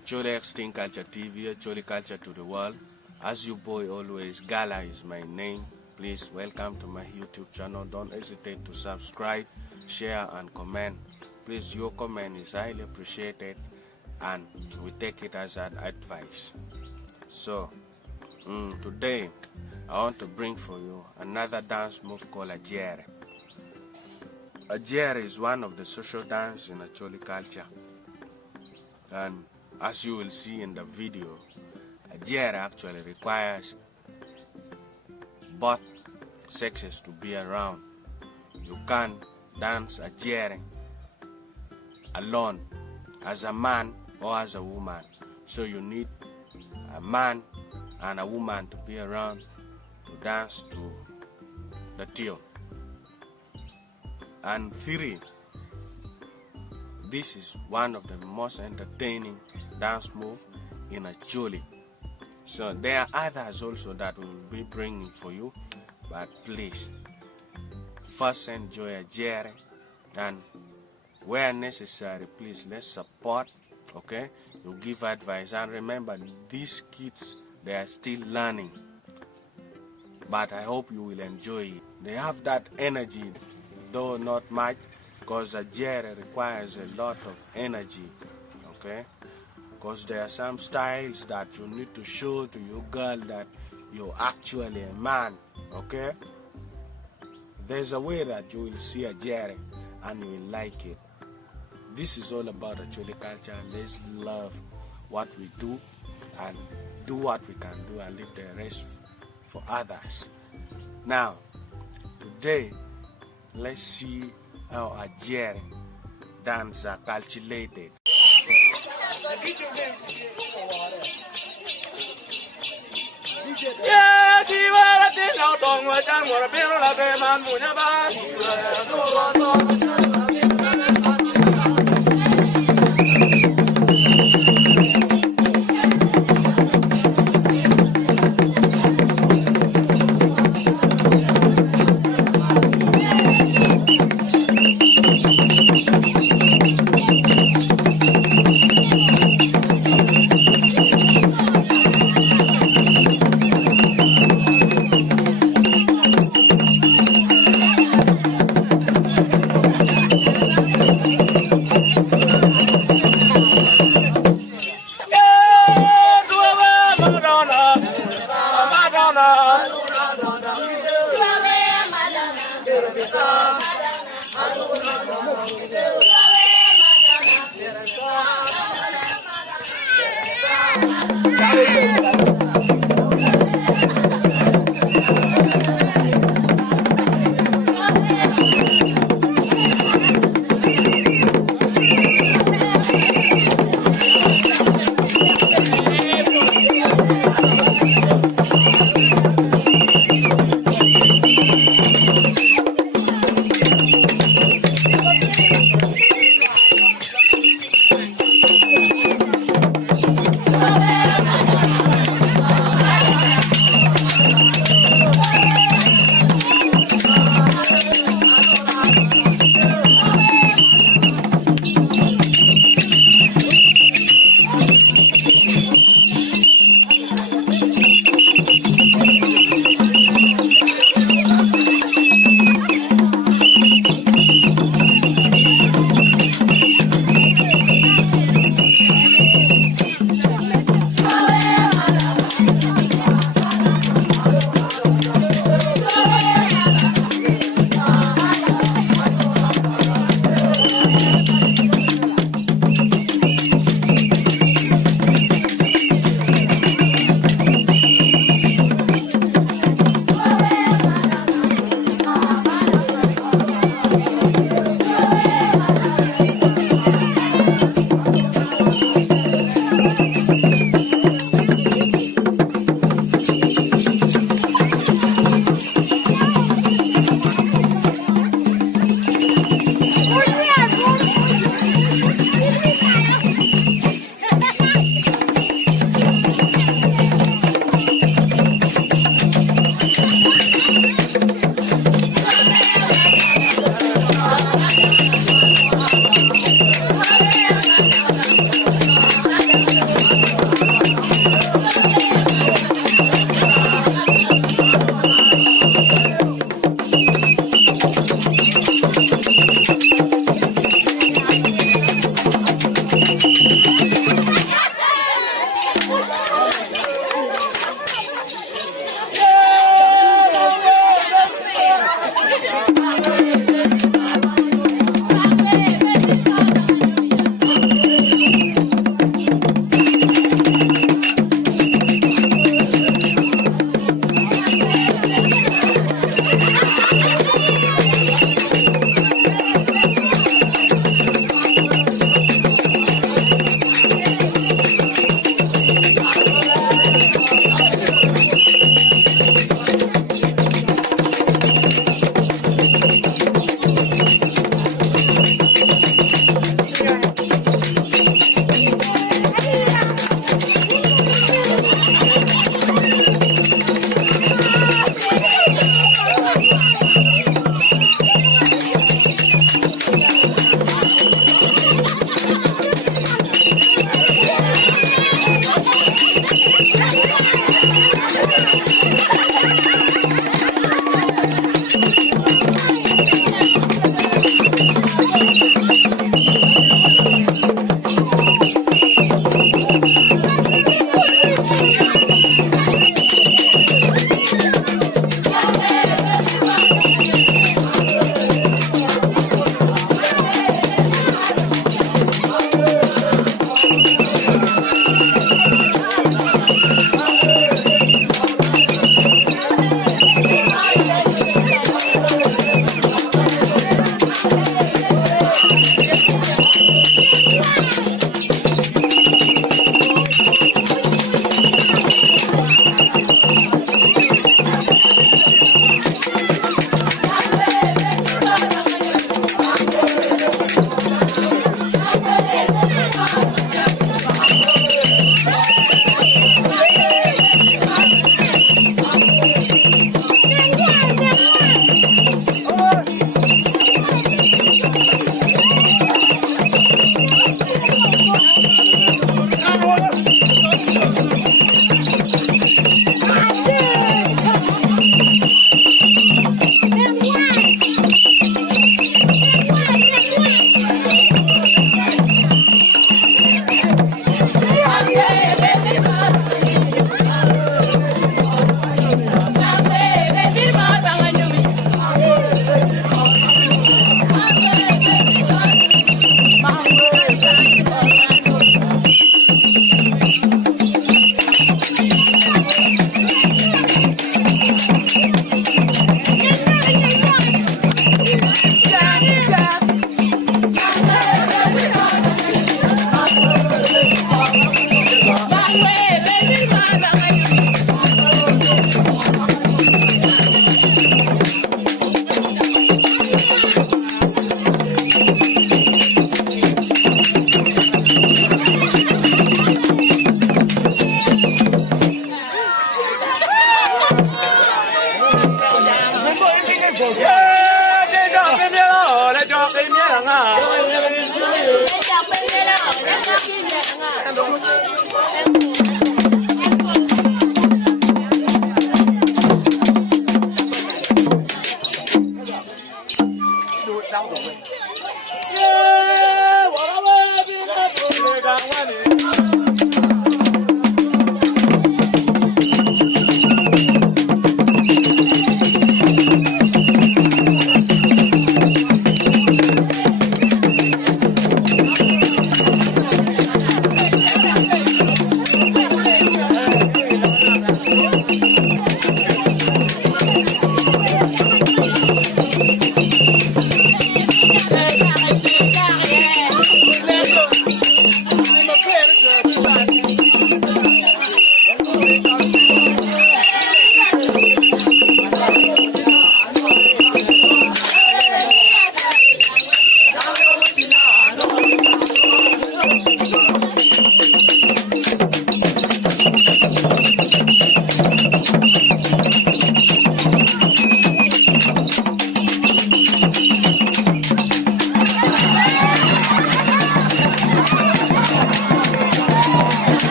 Acoli Extinct Culture TV, Acoli Culture to the World. As you boy always, Gala is my name. Please welcome to my YouTube channel. Don't hesitate to subscribe, share and comment. Please, your comment is highly appreciated and we take it as an advice. So today I want to bring for you another dance move called AJERE. AJERE is one of the social dance in Acoli culture, and as you will see in the video, AJERE actually requires both sexes to be around. You can't dance AJERE alone as a man or as a woman, so you need a man and a woman to be around to dance to the tune. And 3, this is one of the most entertaining dance moves in Acoli. So there are others also that we will be bringing for you, but please first enjoy AJERE, and where necessary, please let's support. Okay, you give advice, and remember, these kids, they are still learning, but I hope you will enjoy it. They have that energy, though not much, because AJERE requires a lot of energy. Okay, because there are some styles that you need to show to your girl that you're actually a man. Okay, there's a way that you will see AJERE and you will like it. This is all about Acoli culture. Let's love what we do and do what we can do and leave the rest for others. Now, today, let's see how AJERE dance are calculated.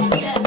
Yeah.